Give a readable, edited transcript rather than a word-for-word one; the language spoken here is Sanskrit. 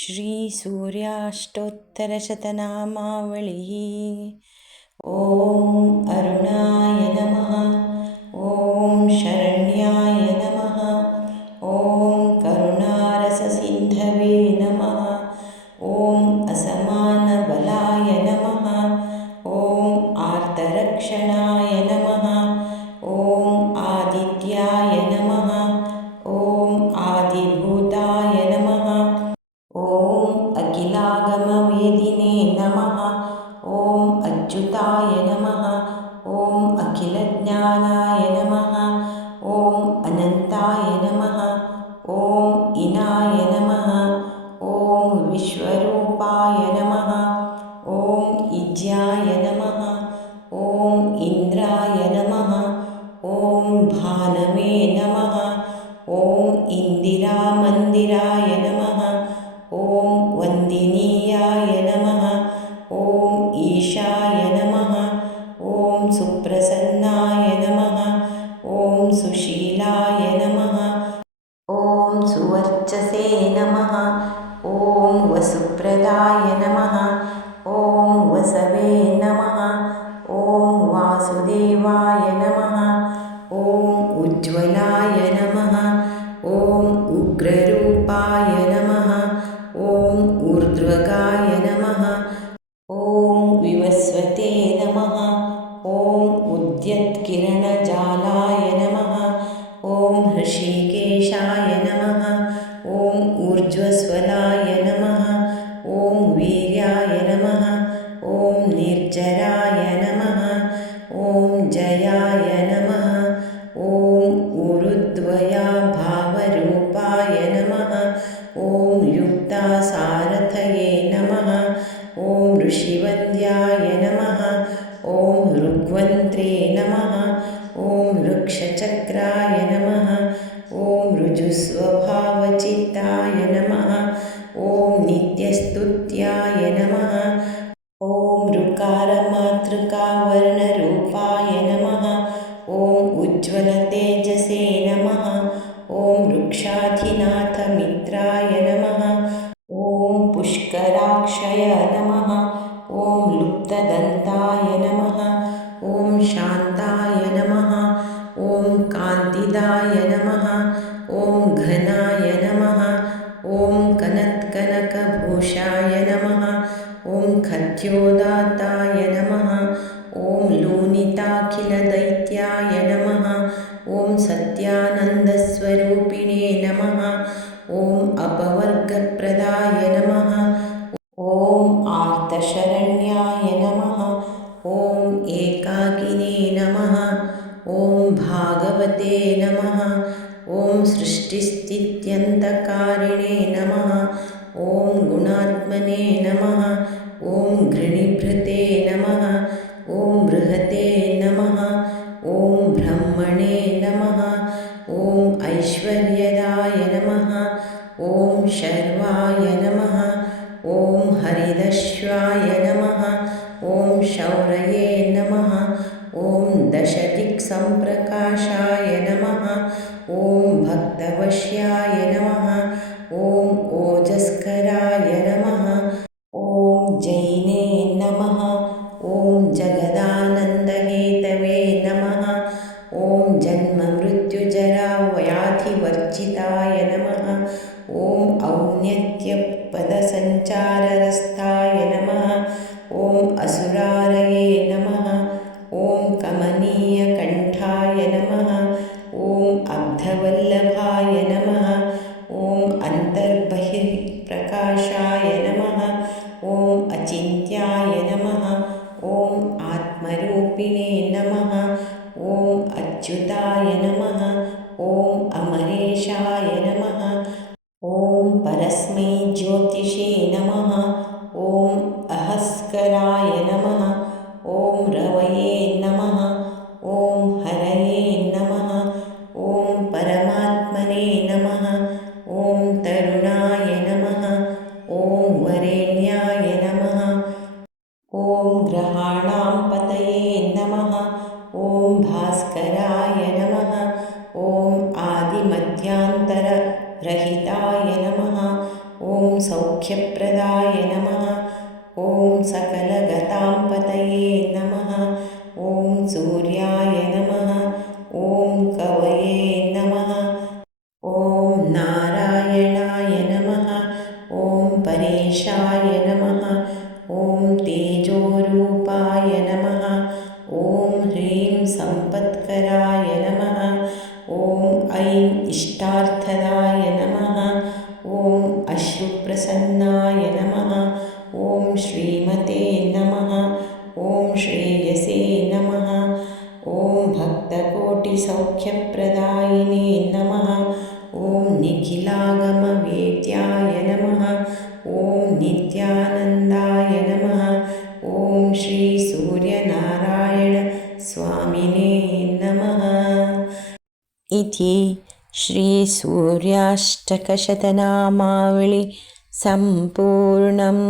श्रीसूर्याष्टोत्तरशतनामावलिः। ॐ अरुणाय नमः। ॐ शरण्याय नमः। ॐ करुणारससिन्धवे नमः। ॐ असमानबलाय नमः। ॐ आर्तरक्षणाय नमः। ॐ आदित्याय नमः। ॐ आदिभूताय नमः। ॐ अखिलागमवेदिने नमः। ॐ अच्युताय नमः। ॐ अखिलज्ञानाय नमः। ॐ अनन्ताय नमः। ॐ इनाय नमः। ॐ विश्वरूपाय नमः। ॐ इज्याय नमः। ॐ इन्द्राय नमः। ॐ भानवे नमः। ॐ इन्दिरामन्दिराय नमः। ॐ वन्दिनीयाय नमः। ॐ ईशाय नमः। ॐ सुप्रसन्नाय नमः। ॐ सुशीलाय नमः। ॐ सुवर्चसे नमः। ॐ वसुप्रदाय नमः। ॐ वसवे नमः। ॐ वासुदेवाय नमः। ॐ उज्ज्वलाय नमः। ॐ उग्ररूपाय नमः। ॐ ऊर्ध्वगाय नमः। ॐ विवस्वते नमः। ॐ उद्यत्किरणजालाय नमः। ॐ हृषीकेशाय नमः। ॐ ऊर्ध्वस्वलाय नमः। ॐ वीर्याय नमः। ॐ निर्जराय नमः। ॐ जयाय नमः। ॐ ऊरुद्वया भावरूपाय नमः। ॐ युक्तासारथये नमः। ॐ ऋषिवन्द्याय नमः। ॐ ऋग्वन्त्रे नमः। ॐ वृक्षचक्राय नमः। ॐ ऋजुस्वभावचित्ताय नमः। ॐ नित्यस्तुत्याय नमः। ॐ ऋकारमातृकावर्णरूपाय नमः। ॐ उज्ज्वलतेजसे नमः। ॐ वृक्षाधिनाथमित्राय नमः। ॐ पुष्कराक्षय नमः। ॐ लुप्तदन्ताय नमः। ॐ शान्ताय नमः। ॐ कान्तिदाय नमः। ॐ घनाय नमः। ॐ कनत्कनकभूषाय नमः। ॐ खद्योदात्ताय नमः। ॐ लोनिताखिलदैत्याय नमः। ॐ सत्यानन्दस्वरूपिणे नमः। ॐ अपवर्गप्रदाय नमः। ॐ आर्तशरण्याय नमः। ॐ एकाकिने नमः। ॐ भागवते नमः। ॐ सृष्टिस्थित्यन्तकारिणे नमः। ॐ गुणात्मने नमः। ॐ घृणिभृते नमः। ॐ बृहते नमः। ॐ ब्रह्मणे नमः। ॐ ऐश्वर्यदाय नमः। ॐ शर्वाय नमः। ॐ हरिदश्वाय नमः। ॐ शौरये नमः। ॐ दशदिक्सम्प्रकाशाय नमः। ॐ भक्तवश्याय नमः। ॐ ओजस्कराय नमः। ॐ जैने नमः। ॐ जगदानन्दहेतवे नमः। ॐ जन्ममृत्युजराव्याधिवर्जिताय नमः। ॐ औन्नत्यपदसञ्चाररस्ताय नमः। ॐ असुरारये नमः। ॐ कमनीयकण्ठाय नमः। ॐ अब्धवल्लभाय नमः। ॐ अन्तर्बहिःप्रकाशाय नमः। ॐ अचिन्त्याय नमः। ॐ आत्मरूपिणे नमः। ॐ अच्युताय नमः। ॐ अमरेशाय नमः। ॐ परस्मै ज्योतिषे नमः। ॐ अहस्कराय नमः। ॐ रवये नमः। ॐ हरये नमः। ॐ परमात्मने नमः। ॐ तरुणाय नमः। ॐ वरेण्याय नमः। ॐ ग्रहाणां पतये नमः। ॐ भास्कराय नमः। ॐ आदिमध्यान्तररहिताय नमः। ॐ सौ सौख्यप्रदाय नमः। ॐ सकलगतां पतये नमः। ॐ सूर्याय नमः। ॐ कवये नमः। ॐ नारायणाय नमः। ॐ परेशाय नमः। ॐ तेजोरूपाय नमः। ॐ ह्रीं सम्पत्कराय नमः। ॐ ऐं इष्टार्थदाय नमः। ॐ अश्रुप्रसन्नाय नमः। ॐ श्रीमते नमः। ॐ श्रेयसे नमः। ॐ भक्तकोटिसौख्यप्रदायिने नमः। ॐ निखिलागमवेद्याय नमः। ॐ नित्यानन्दाय नमः। ॐ श्रीसूर्यनारायणस्वामिने नमः। इति श्रीसूर्याष्टकशतनामावळि सम्पूर्णम्।